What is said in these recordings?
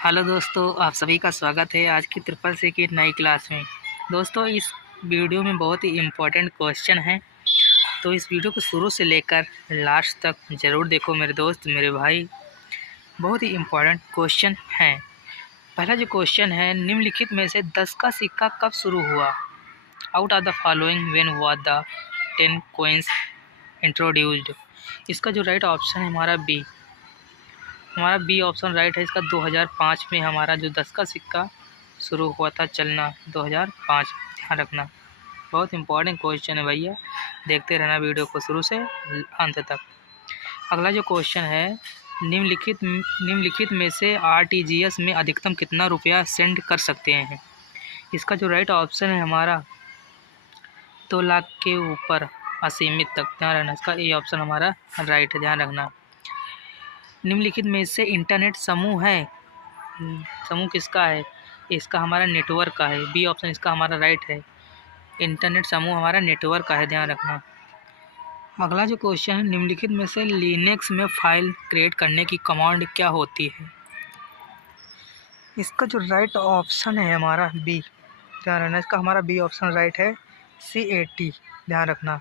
Hello दोस्तों, आप सभी का स्वागत है आज की ट्रिपल सी की नई क्लास में। दोस्तों, इस वीडियो में बहुत ही इम्पोर्टेंट क्वेश्चन है, तो इस वीडियो को शुरू से लेकर लास्ट तक ज़रूर देखो मेरे दोस्त, मेरे भाई। बहुत ही इम्पोर्टेंट क्वेश्चन है। पहला जो क्वेश्चन है, निम्नलिखित में से 10 का सिक्का कब शुरू हुआ? Out of the following when was the 10 coins introduced? इसका जो राइट ऑप्शन है हमारा बी ऑप्शन राइट है। इसका 2005 में हमारा जो 10 का सिक्का शुरू हुआ था चलना, 2005। ध्यान रखना, बहुत इंपॉर्टेंट क्वेश्चन है भैया, देखते रहना वीडियो को शुरू से अंत तक। अगला जो क्वेश्चन है, निम्नलिखित में से आरटीजीएस में अधिकतम कितना रुपया सेंड कर सकते हैं? इसका जो राइट ऑप्शन है हमारा 2 लाख के ऊपर असीमित तक। ध्यान रखना, इसका ए ऑप्शन हमारा राइट है। ध्यान रखना, निम्नलिखित में से इंटरनेट समूह है, समूह किसका है? इसका हमारा नेटवर्क का है। बी ऑप्शन इसका हमारा राइट है, इंटरनेट समूह हमारा नेटवर्क का है। ध्यान रखना। अगला जो क्वेश्चन है, निम्नलिखित में से लिनक्स में फाइल क्रिएट करने की कमांड क्या होती है? इसका जो राइट ऑप्शन है हमारा बी। ध्यान रखना, इसका हमारा बी ऑप्शन राइट है, CAT। ध्यान रखना।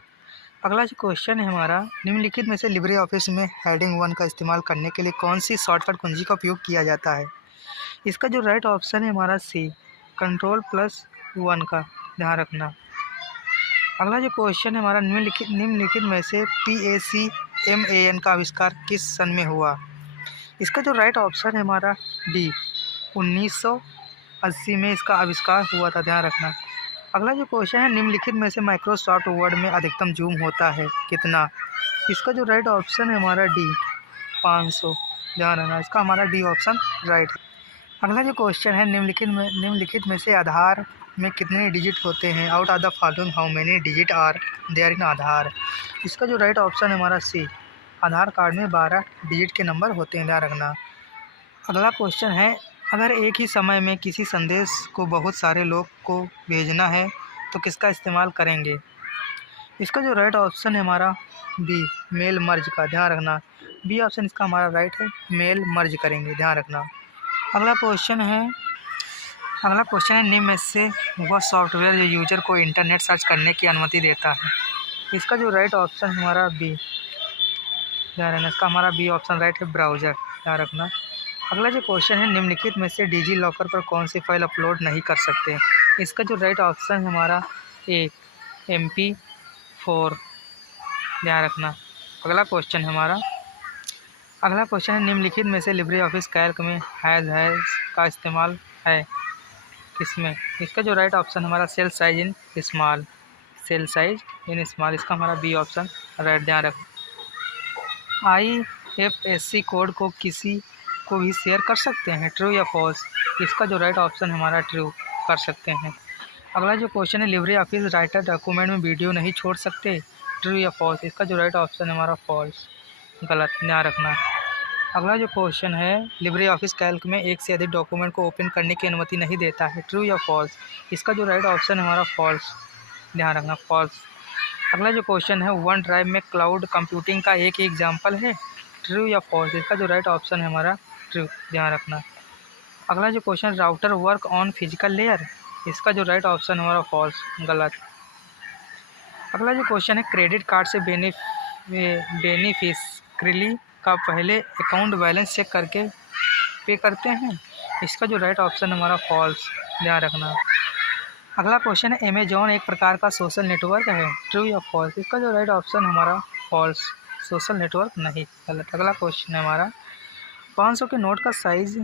अगला जो क्वेश्चन है हमारा, निम्नलिखित में से लिब्रे ऑफिस में हेडिंग 1 का इस्तेमाल करने के लिए कौन सी शॉर्टकट कुंजी का उपयोग किया जाता है? इसका जो राइट ऑप्शन है हमारा सी, Ctrl+1 का। ध्यान रखना। अगला जो क्वेश्चन है हमारा, निम्नलिखित में से PACMAN का आविष्कार किस सन में हुआ? इसका जो राइट ऑप्शन है हमारा डी, 1980 में इसका आविष्कार हुआ था। ध्यान रखना। अगला जो क्वेश्चन है, निम्नलिखित में से माइक्रोसॉफ्ट वर्ड में अधिकतम जूम होता है कितना? इसका जो राइट ऑप्शन है हमारा डी, 500। ध्यान रखना, इसका हमारा डी ऑप्शन राइट है। अगला जो क्वेश्चन है, निम्नलिखित में से आधार में कितने डिजिट होते हैं? Out of the following how many digit are there in Aadhaar? इसका जो राइट ऑप्शन है हमारा सी, आधार कार्ड में 12 डिजिट के नंबर होते हैं। ध्यान रखना। अगला क्वेश्चन है, अगर एक ही समय में किसी संदेश को बहुत सारे लोग को भेजना है तो किसका इस्तेमाल करेंगे? इसका जो राइट ऑप्शन है हमारा बी, मेल मर्ज का। ध्यान रखना, बी ऑप्शन इसका हमारा राइट है, मेल मर्ज करेंगे। ध्यान रखना। अगला क्वेश्चन है, निम्न में से वह सॉफ्टवेयर जो यूजर को इंटरनेट सर्च करने की अनुमति देता है? इसका जो राइट ऑप्शन हमारा बी। ध्यान रखना, इसका हमारा बी ऑप्शन राइट है, ब्राउज़र। ध्यान रखना। अगला जो क्वेश्चन है, निम्नलिखित में से डिजी लॉकर पर कौन सी फाइल अपलोड नहीं कर सकते? इसका जो राइट ऑप्शन है हमारा ए, MP4। ध्यान रखना। अगला क्वेश्चन है, निम्नलिखित में से लिब्रे ऑफिस कैल्क में हैज़ का इस्तेमाल है किसमें? इसका जो राइट ऑप्शन हमारा सेल साइज इन स्मॉल, इसका हमारा बी ऑप्शन राइट। ध्यान रखना। IFSC कोड को किसी को भी शेयर कर सकते हैं, ट्रू या फॉल्स? इसका जो राइट ऑप्शन हमारा ट्रू, कर सकते हैं। अगला जो क्वेश्चन है, लिब्रे ऑफिस राइटर डॉक्यूमेंट में वीडियो नहीं छोड़ सकते, ट्रू या फॉल्स? इसका जो राइट ऑप्शन है हमारा फॉल्स, गलत। ध्यान रखना। अगला जो क्वेश्चन है, लिब्रे ऑफिस कैल्क में एक से अधिक डॉक्यूमेंट को ओपन करने की अनुमति नहीं देता है, ट्रू या फॉल्स? इसका जो राइट ऑप्शन है हमारा फॉल्स। ध्यान रखना, फॉल्स। अगला जो क्वेश्चन है, वन ड्राइव में क्लाउड कंप्यूटिंग का एक एग्जाम्पल है, ट्रू या फॉल्स? इसका जो राइट ऑप्शन है हमारा ट्रू। ध्यान रखना। अगला जो question, router work on physical layer? इसका जो राइट ऑप्शन है हमारा फॉल्स, गलत। अगला जो क्वेश्चन है, क्रेडिट कार्ड से बेनिफिशियरी का पहले अकाउंट बैलेंस चेक करके पे करते हैं? इसका जो राइट ऑप्शन हमारा फॉल्स। ध्यान रखना। अगला क्वेश्चन है, अमेजॉन एक प्रकार का सोशल नेटवर्क है, ट्रू या फॉल्स? इसका जो राइट ऑप्शन हमारा फॉल्स, सोशल नेटवर्क नहीं, गलत। अगला क्वेश्चन है हमारा, 500 के नोट का साइज़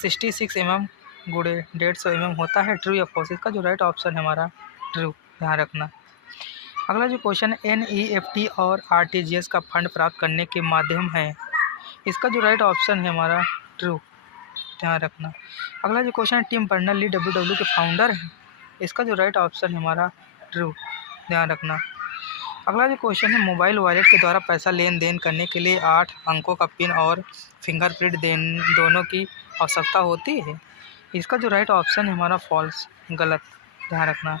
66 mm गुणे 150 mm होता है, ट्रू या फॉल्स? इसका जो राइट ऑप्शन है हमारा ट्रू। ध्यान रखना। अगला जो क्वेश्चन है, NEFT और RTGS का फंड प्राप्त करने के माध्यम है? इसका जो राइट ऑप्शन है हमारा ट्रू। ध्यान रखना। अगला जो क्वेश्चन है, टिम बर्नर्स-ली WWE के फाउंडर हैं? इसका जो राइट ऑप्शन है हमारा ट्रू। ध्यान रखना। अगला जो क्वेश्चन है, मोबाइल वॉलेट के द्वारा पैसा लेन देन करने के लिए 8 अंकों का पिन और फिंगरप्रिंट दोनों की आवश्यकता होती है? इसका जो राइट ऑप्शन है हमारा फॉल्स, गलत। ध्यान रखना।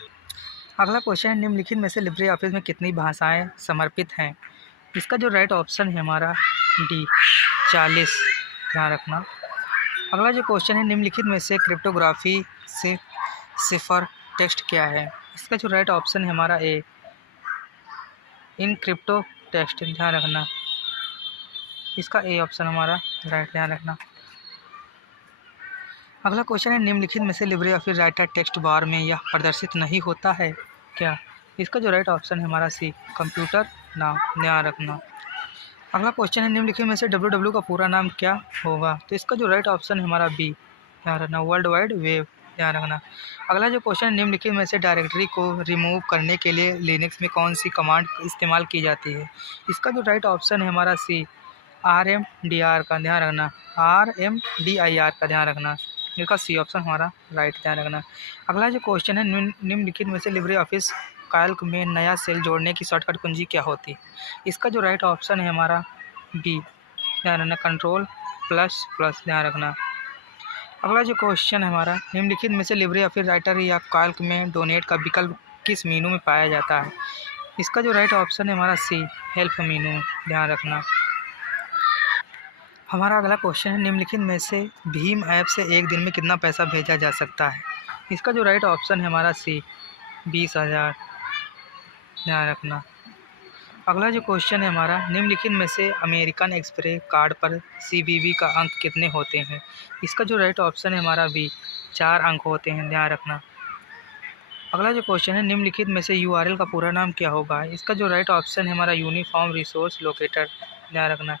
अगला क्वेश्चन है, निम्नलिखित में से लिब्रे ऑफिस में कितनी भाषाएं समर्पित हैं? इसका जो राइट ऑप्शन है हमारा डी, 40। ध्यान रखना। अगला जो क्वेश्चन है, निम्नलिखित में से क्रिप्टोग्राफी से सिफर टेक्स्ट क्या है? इसका जो राइट ऑप्शन है हमारा ए, इन क्रिप्टो टेक्स्ट, ध्यान रखना। इसका ए ऑप्शन हमारा राइट, ध्यान रखना। अगला क्वेश्चन है, निम्नलिखित में से लिब्रे ऑफिस राइटर टेक्स्ट बार में यह प्रदर्शित नहीं होता है क्या? इसका जो राइट ऑप्शन है हमारा सी, कंप्यूटर नाम, ध्यान रखना। अगला क्वेश्चन है, निम्नलिखित में से डब्ल्यू का पूरा नाम क्या होगा? तो इसका जो राइट ऑप्शन है हमारा बी, ध्यान रखना, वर्ल्ड वाइड वेब, ध्यान रखना। अगला जो क्वेश्चन है, निम्नलिखित में से डायरेक्टरी को रिमूव करने के लिए लिनक्स में कौन सी कमांड इस्तेमाल की जाती है? इसका जो राइट ऑप्शन है हमारा सी, RMDR का, ध्यान रखना, RMDIR का, ध्यान रखना। इसका सी ऑप्शन हमारा राइट, ध्यान रखना। अगला जो क्वेश्चन है, निम्नलिखित में से लिब्रे ऑफिस कैल्क में नया सेल जोड़ने की शॉर्टकट कुंजी क्या होती है? इसका जो राइट ऑप्शन है हमारा बी, ध्यान रखना, कंट्रोल++, ध्यान रखना। अगला जो क्वेश्चन है हमारा, निम्नलिखित में से लिब्रे ऑफिस राइटर या कैल्क में डोनेट का विकल्प किस मेनू में पाया जाता है? इसका जो राइट ऑप्शन है हमारा सी, हेल्प मेनू, ध्यान रखना। हमारा अगला क्वेश्चन है, निम्नलिखित में से भीम ऐप से एक दिन में कितना पैसा भेजा जा सकता है? इसका जो राइट ऑप्शन है हमारा सी, 20,000, ध्यान रखना। अगला जो क्वेश्चन है हमारा, निम्नलिखित में से अमेरिकन एक्सप्रेस कार्ड पर CVV का अंक कितने होते हैं? इसका जो राइट ऑप्शन है हमारा बी, 4 अंक होते हैं, ध्यान रखना। अगला जो क्वेश्चन है, निम्नलिखित में से URL का पूरा नाम क्या होगा? इसका जो राइट ऑप्शन है हमारा यूनिफॉर्म रिसोर्स लोकेटर, ध्यान रखना,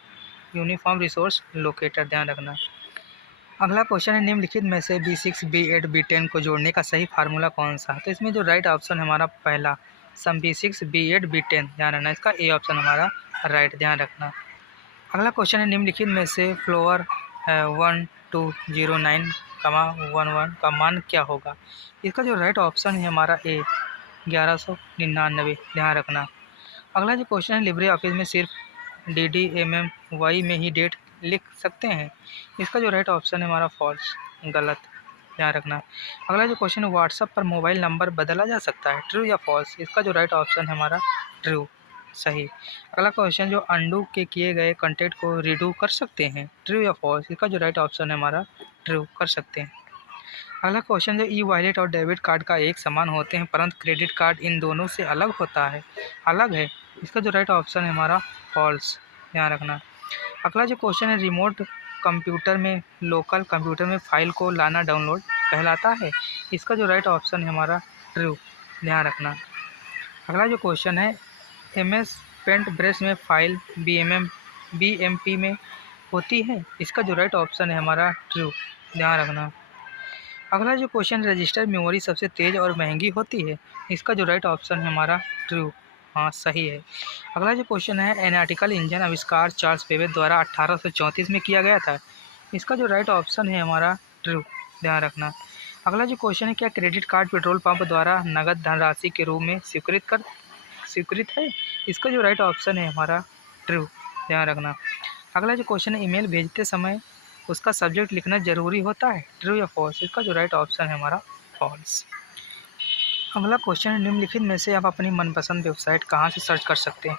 यूनिफॉर्म रिसोर्स लोकेटर, ध्यान रखना। अगला क्वेश्चन है, निम्नलिखित में से B6 B8 B10 को जोड़ने का सही फार्मूला कौन सा है? तो इसमें जो राइट ऑप्शन है हमारा पहला, सम B6 B8 B10, ध्यान रखना। इसका ए ऑप्शन हमारा राइट, ध्यान रखना। अगला क्वेश्चन है, निम्नलिखित में से फ्लोअर 1209,11 का मान क्या होगा? इसका जो राइट ऑप्शन है हमारा ए, 1199, ध्यान रखना। अगला जो क्वेश्चन है, लिब्रे ऑफिस में सिर्फ DDMMY में ही डेट लिख सकते हैं? इसका जो राइट ऑप्शन है हमारा फॉल्स, गलत, ध्यान रखना। अगला जो क्वेश्चन है, व्हाट्सएप पर मोबाइल नंबर बदला जा सकता है, ट्रू या फॉल्स? इसका जो राइट ऑप्शन है हमारा ट्रू, सही। अगला क्वेश्चन, जो अंडू के किए गए कंटेंट को रीडू कर सकते हैं, ट्रू या फॉल्स? इसका जो राइट ऑप्शन है हमारा ट्रू, कर सकते हैं। अगला क्वेश्चन, जो ई वॉलेट और डेबिट कार्ड का एक समान होते हैं परंतु क्रेडिट कार्ड इन दोनों से अलग होता है, अलग है? इसका जो राइट ऑप्शन है हमारा फॉल्स, ध्यान रखना। अगला जो क्वेश्चन है, रिमोट कंप्यूटर में लोकल कंप्यूटर में फाइल को लाना डाउनलोड कहलाता है? इसका जो राइट ऑप्शन है हमारा ट्रू, ध्यान रखना। अगला जो क्वेश्चन है, MS पेंट ब्रश में फाइल BMP में होती है? इसका जो राइट ऑप्शन है हमारा ट्रू, ध्यान रखना। अगला जो क्वेश्चन, रजिस्टर मेमोरी सबसे तेज़ और महंगी होती है? इसका जो राइट ऑप्शन है हमारा ट्रू, हाँ, सही है। अगला जो क्वेश्चन है, एनालिटिकल इंजन आविष्कार चार्ल्स बेबेज द्वारा 1834 में किया गया था? इसका जो राइट ऑप्शन है हमारा ट्रू, ध्यान रखना। अगला जो क्वेश्चन है, क्या क्रेडिट कार्ड पेट्रोल पंप द्वारा नगद धनराशि के रूप में स्वीकृत है? इसका जो राइट ऑप्शन है हमारा ट्रू, ध्यान रखना। अगला जो क्वेश्चन है, ईमेल भेजते समय उसका सब्जेक्ट लिखना जरूरी होता है, ट्रू या फॉल्स? इसका जो राइट ऑप्शन है हमारा फॉल्स। अगला क्वेश्चन है, निम्नलिखित में से आप अपनी मनपसंद वेबसाइट कहाँ से सर्च कर सकते हैं?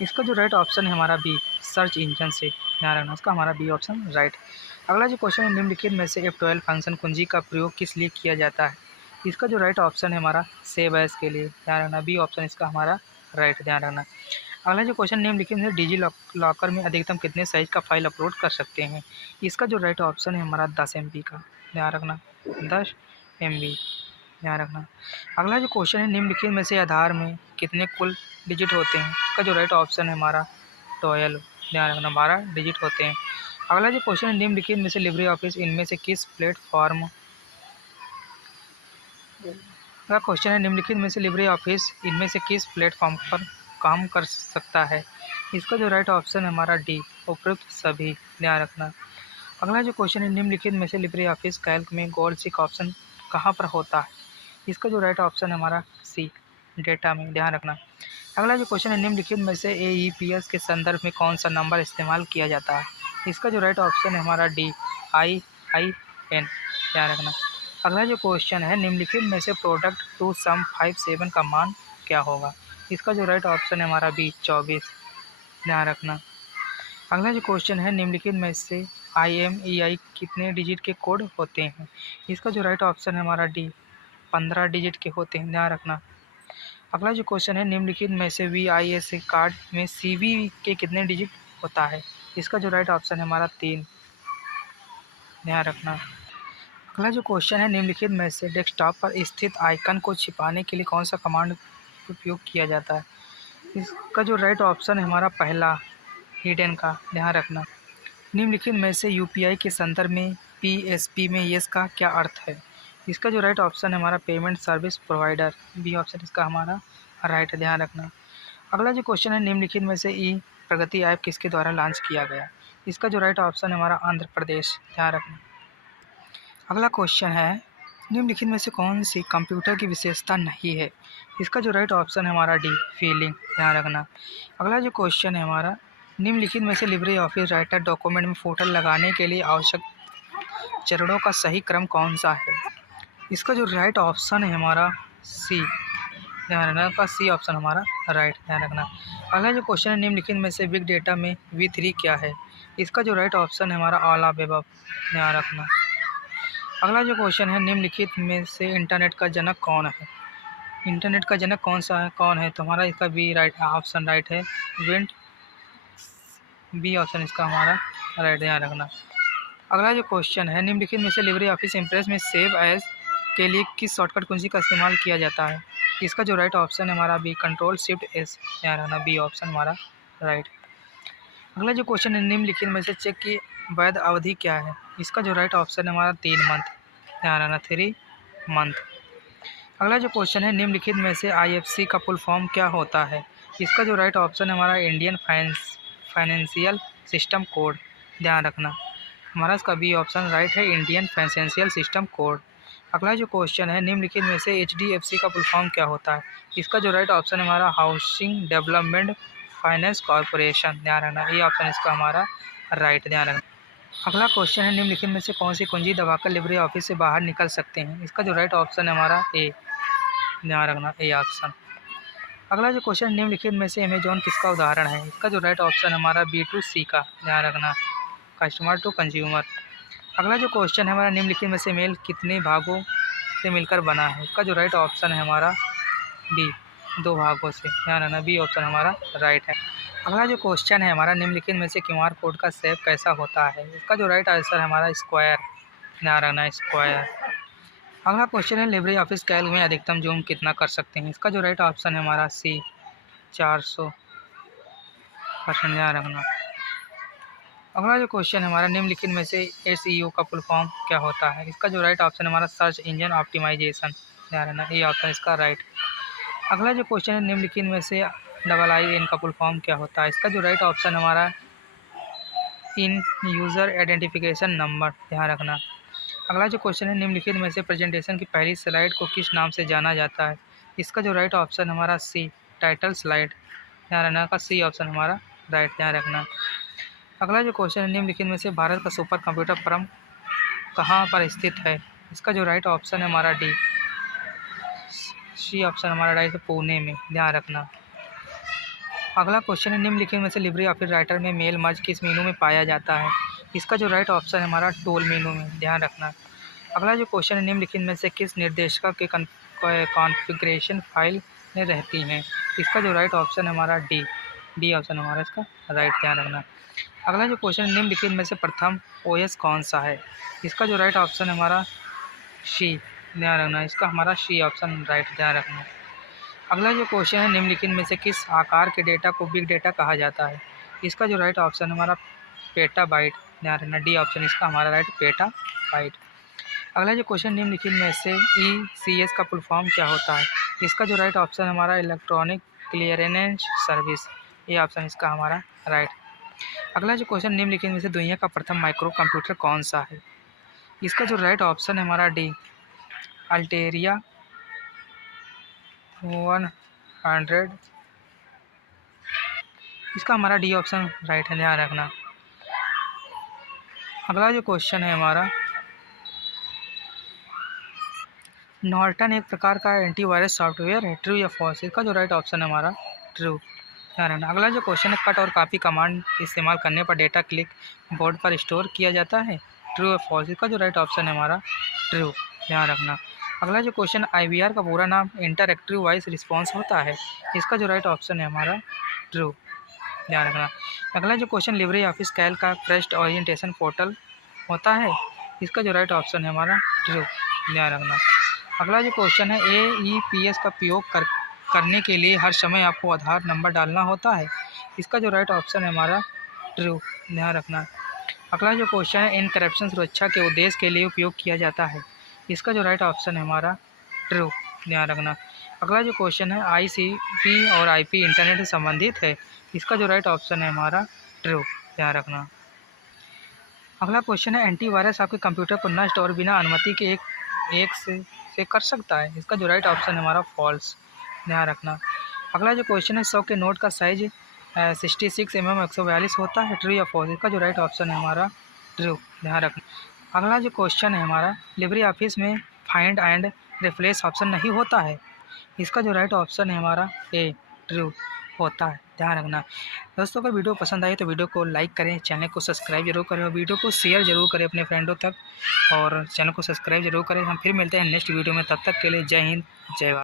इसका जो राइट ऑप्शन है हमारा बी, सर्च इंजन से, ध्यान रखना। इसका हमारा बी ऑप्शन राइट। अगला जो क्वेश्चन है, निम्नलिखित में से F12 फंक्शन कुंजी का प्रयोग किस लिए किया जाता है? इसका जो राइट ऑप्शन है हमारा सेव एज के लिए, ध्यान रखना, बी ऑप्शन इसका हमारा राइट, ध्यान रखना। अगला जो क्वेश्चन, निम्नलिखित में डिजी लॉकर में अधिकतम कितने साइज का फाइल अपलोड कर सकते हैं? इसका जो राइट ऑप्शन है हमारा 10 MB का, ध्यान रखना, 10 MB, ध्यान रखना। अगला जो क्वेश्चन है, निम्नलिखित में से आधार में कितने कुल डिजिट होते हैं? इसका जो राइट ऑप्शन है हमारा 12, ध्यान रखना, 12 डिजिट होते हैं। अगला जो क्वेश्चन है, निम्नलिखित में से लिब्रे ऑफिस इनमें से किस प्लेटफॉर्म अगला क्वेश्चन है, निम्नलिखित में से लिब्रे ऑफिस इनमें से किस प्लेटफॉर्म पर काम कर सकता है? इसका जो राइट ऑप्शन है हमारा डी, उपयुक्त सभी, ध्यान रखना। अगला जो क्वेश्चन है, निम्नलिखित में से लिब्रे ऑफिस कैल्क में गोल सिक ऑप्शन कहाँ पर होता है? इसका जो राइट ऑप्शन है हमारा सी, डेटा में, ध्यान रखना। अगला जो क्वेश्चन है, निम्नलिखित में से AEPS के संदर्भ में कौन सा नंबर इस्तेमाल किया जाता है? इसका जो राइट ऑप्शन है हमारा डी, IIN, ध्यान रखना। अगला जो क्वेश्चन है, निम्नलिखित में से प्रोडक्ट टू सम 57 का मान क्या होगा? इसका जो राइट ऑप्शन है हमारा बी, 24, ध्यान रखना। अगला जो क्वेश्चन है, निम्नलिखित में से IMEI कितने डिजिट के कोड होते हैं? इसका जो राइट ऑप्शन है हमारा डी, 15 डिजिट के होते हैं, ध्यान रखना। अगला जो क्वेश्चन है, निम्नलिखित में से VISA कार्ड में CVV के कितने डिजिट होता है? इसका जो राइट ऑप्शन है हमारा 3, ध्यान रखना। अगला जो क्वेश्चन है, निम्नलिखित में से डेस्कटॉप पर स्थित आइकन को छिपाने के लिए कौन सा कमांड उपयोग किया जाता है? इसका जो राइट ऑप्शन है हमारा पहला, हिडन का, ध्यान रखना। निम्नलिखित में से UPI के संदर्भ में PSP में येस का क्या अर्थ है? इसका जो राइट ऑप्शन है हमारा payment service provider, B option इसका हमारा राइट, ध्यान रखना। अगला जो क्वेश्चन है, निम्नलिखित में से ई प्रगति ऐप किसके द्वारा लॉन्च किया गया? इसका जो राइट ऑप्शन है हमारा आंध्र प्रदेश, ध्यान रखना। अगला क्वेश्चन है, निम्नलिखित में से कौन सी कंप्यूटर की विशेषता नहीं है? इसका जो राइट ऑप्शन है हमारा डी, फीलिंग, ध्यान रखना। अगला जो क्वेश्चन है हमारा, निम्नलिखित में से लिब्रे ऑफिस राइटर डॉक्यूमेंट में फोल्डर लगाने के लिए आवश्यक चरणों का सही क्रम कौन सा है? इसका जो राइट ऑप्शन है हमारा सी, ध्यान रखना, का सी ऑप्शन हमारा राइट, ध्यान रखना। अगला जो क्वेश्चन है, निम्नलिखित में से बिग डेटा में V3 क्या है? इसका जो राइट ऑप्शन है हमारा ऑल ऑफ अबव, ध्यान रखना। अगला जो क्वेश्चन है, निम्नलिखित में से इंटरनेट का जनक कौन है? इंटरनेट का जनक कौन है? तो हमारा इसका बी राइट ऑप्शन राइट है, विंड, बी ऑप्शन इसका हमारा राइट, ध्यान रखना। अगला जो क्वेश्चन है, निम्नलिखित में से लिब्रे ऑफिस इम्प्रेस में सेव एज के लिए किस शॉर्टकट कुंजी का इस्तेमाल किया जाता है? इसका जो राइट ऑप्शन है हमारा बी, Ctrl+Shift+S, ध्यान रखना, बी ऑप्शन हमारा राइट। अगला जो क्वेश्चन है, निम्नलिखित में से चेक की वैध अवधि क्या है? इसका जो राइट ऑप्शन है हमारा 3 मंथ, ध्यान रखना, 3 मंथ। अगला जो क्वेश्चन है, निम्नलिखित में से IFC का फुल फॉर्म क्या होता है? इसका जो राइट ऑप्शन है हमारा इंडियन फाइनेंशियल सिस्टम कोड, ध्यान रखना, हमारा इसका बी ऑप्शन राइट है, इंडियन फाइनेंशियल सिस्टम कोड। अगला जो क्वेश्चन है, निम्नलिखित में से HDFC का फुल फॉर्म क्या होता है? इसका जो राइट ऑप्शन है हमारा हाउसिंग डेवलपमेंट फाइनेंस कॉरपोरेशन, ध्यान रखना, ये ऑप्शन इसका हमारा राइट, ध्यान रखना। अगला क्वेश्चन है, निम्नलिखित में से कौन सी कुंजी दबाकर लिब्रे ऑफिस से बाहर निकल सकते हैं? इसका जो राइट ऑप्शन है हमारा ए, ध्यान रखना, ए ऑप्शन। अगला जो क्वेश्चन, निम्नलिखित में से अमेजॉन किसका उदाहरण है? इसका जो राइट ऑप्शन है हमारा B2C का, ध्यान रखना, कस्टमर टू कंज्यूमर। अगला जो क्वेश्चन है हमारा, निम्नलिखित में से मेल कितने भागों से मिलकर बना है? इसका जो राइट ऑप्शन है हमारा बी, 2 भागों से, ध्यान रखना, बी ऑप्शन हमारा राइट है। अगला जो क्वेश्चन है हमारा, निम्नलिखित में से QR कोड का शेप कैसा होता है? इसका जो राइट आंसर है हमारा स्क्वायर, ध्यान रखना, स्क्वायर। अगला क्वेश्चन है, लिब्रे ऑफिस कैल्क में अधिकतम जूम कितना कर सकते हैं? इसका जो राइट ऑप्शन है हमारा सी, 400%, ध्यान रखना। अगला जो क्वेश्चन है हमारा, निम्नलिखित में से SEO का फुल फॉर्म क्या होता है? इसका जो राइट ऑप्शन है हमारा सर्च इंजन ऑप्टिमाइजेशन, ध्यान रखना, ये ऑप्शन इसका राइट। अगला जो क्वेश्चन है, निम्नलिखित में से IIN का फुल फॉर्म क्या होता है? इसका जो राइट ऑप्शन हमारा इन यूज़र आइडेंटिफिकेशन नंबर, ध्यान रखना। अगला जो क्वेश्चन है, निम्नलिखित में से प्रेजेंटेशन की पहली स्लाइड को किस नाम से जाना जाता है? इसका जो राइट ऑप्शन हमारा सी, टाइटल स्लाइड, ध्यान रखना, का सी ऑप्शन हमारा राइट, ध्यान रखना। अगला जो क्वेश्चन है, निम्नलिखित में से भारत का सुपर कंप्यूटर फर्म कहाँ पर स्थित है? इसका जो राइट ऑप्शन है हमारा डी, सी ऑप्शन हमारा राइट है, पुणे में, ध्यान रखना। अगला क्वेश्चन है, निम्नलिखित में से लिब्रे ऑफिस राइटर में मेल मर्ज किस मेनू में पाया जाता है? इसका जो राइट ऑप्शन है हमारा टूल मेनू में, ध्यान रखना। अगला जो क्वेश्चन है, निम्नलिखित में से किस निर्देशिका के कॉन्फ़िगरेशन फाइल में रहती हैं? इसका जो राइट ऑप्शन है हमारा डी ऑप्शन हमारा इसका राइट, ध्यान रखना। अगला जो क्वेश्चन है, निम्नलिखित में से प्रथम OS कौन सा है? इसका जो राइट ऑप्शन है हमारा सी, ध्यान रखना, इसका हमारा सी ऑप्शन राइट, ध्यान रखना। अगला जो क्वेश्चन है, निम्नलिखित में से किस आकार के डेटा को बिग डेटा कहा जाता है? इसका जो राइट ऑप्शन हमारा पेटाबाइट, ध्यान रखना, डी ऑप्शन इसका हमारा राइट, पेटाबाइट। अगला जो क्वेश्चन, निम्नलिखित में से ECS का फुल फॉर्म क्या होता है? इसका जो राइट ऑप्शन हमारा इलेक्ट्रॉनिक क्लियरेंस सर्विस, ये ऑप्शन इसका हमारा राइट। अगला जो क्वेश्चन, निम्नलिखित में से दुनिया का प्रथम माइक्रो कंप्यूटर कौन सा है? इसका जो राइट ऑप्शन है हमारा डी, अल्टेरिया 100, इसका हमारा डी ऑप्शन राइट है, ध्यान रखना। अगला जो क्वेश्चन है हमारा, नॉर्टन एक प्रकार का एंटीवायरस सॉफ्टवेयर है, ट्रू या फॉल्स? इसका जो राइट ऑप्शन है हमारा ट्रू, ध्यान रखना। अगला जो क्वेश्चन है, कट और कॉपी कमांड इस्तेमाल करने पर डेटा क्लिक बोर्ड पर स्टोर किया जाता है, ट्रू या फॉल्स? इसका जो राइट ऑप्शन है हमारा ट्रू। ध्यान रखना। अगला जो क्वेश्चन, IVR का पूरा नाम इंटरएक्टिव वॉइस रिस्पॉन्स होता है, इसका जो राइट ऑप्शन है हमारा ट्रू। ध्यान रखना। अगला जो क्वेश्चन, लिब्रे ऑफिस कैल का फर्स्ट ओरिएंटेशन पोर्टल होता है, इसका जो राइट ऑप्शन है हमारा ट्रू। ध्यान रखना। अगला जो क्वेश्चन है, AEPS का उपयोग करने के लिए हर समय आपको आधार नंबर डालना होता है, इसका जो राइट ऑप्शन है हमारा ट्रू। ध्यान रखना। अगला जो क्वेश्चन है, एनक्रिप्शन सुरक्षा के उद्देश्य के लिए उपयोग किया जाता है, इसका जो राइट ऑप्शन है हमारा ट्रू। ध्यान रखना। अगला जो क्वेश्चन है, ICP और IP इंटरनेट से संबंधित है, इसका जो राइट ऑप्शन है हमारा ट्रू। ध्यान रखना। अगला क्वेश्चन है, एंटीवायरस आपके कंप्यूटर को नष्ट और बिना अनुमति के एक से कर सकता है, इसका जो राइट ऑप्शन है हमारा फॉल्स। ध्यान रखना। अगला जो क्वेश्चन है, 100 के नोट का साइज 66 mm 142 होता है, ट्रू या फॉल्स? इसका जो राइट ऑप्शन है हमारा ट्रू। ध्यान रखना। अगला जो क्वेश्चन है हमारा, लिब्रे ऑफिस में फाइंड एंड रिप्लेस ऑप्शन नहीं होता है, इसका जो राइट ऑप्शन है हमारा ए, ट्रू होता है। ध्यान रखना। दोस्तों, अगर वीडियो पसंद आए तो वीडियो को लाइक करें, चैनल को सब्सक्राइब जरूर करें और वीडियो को शेयर जरूर करें अपने फ्रेंडों तक, और चैनल को सब्सक्राइब जरूर करें। हम फिर मिलते हैं नेक्स्ट वीडियो में, तब तक के लिए जय हिंद, जय भारत।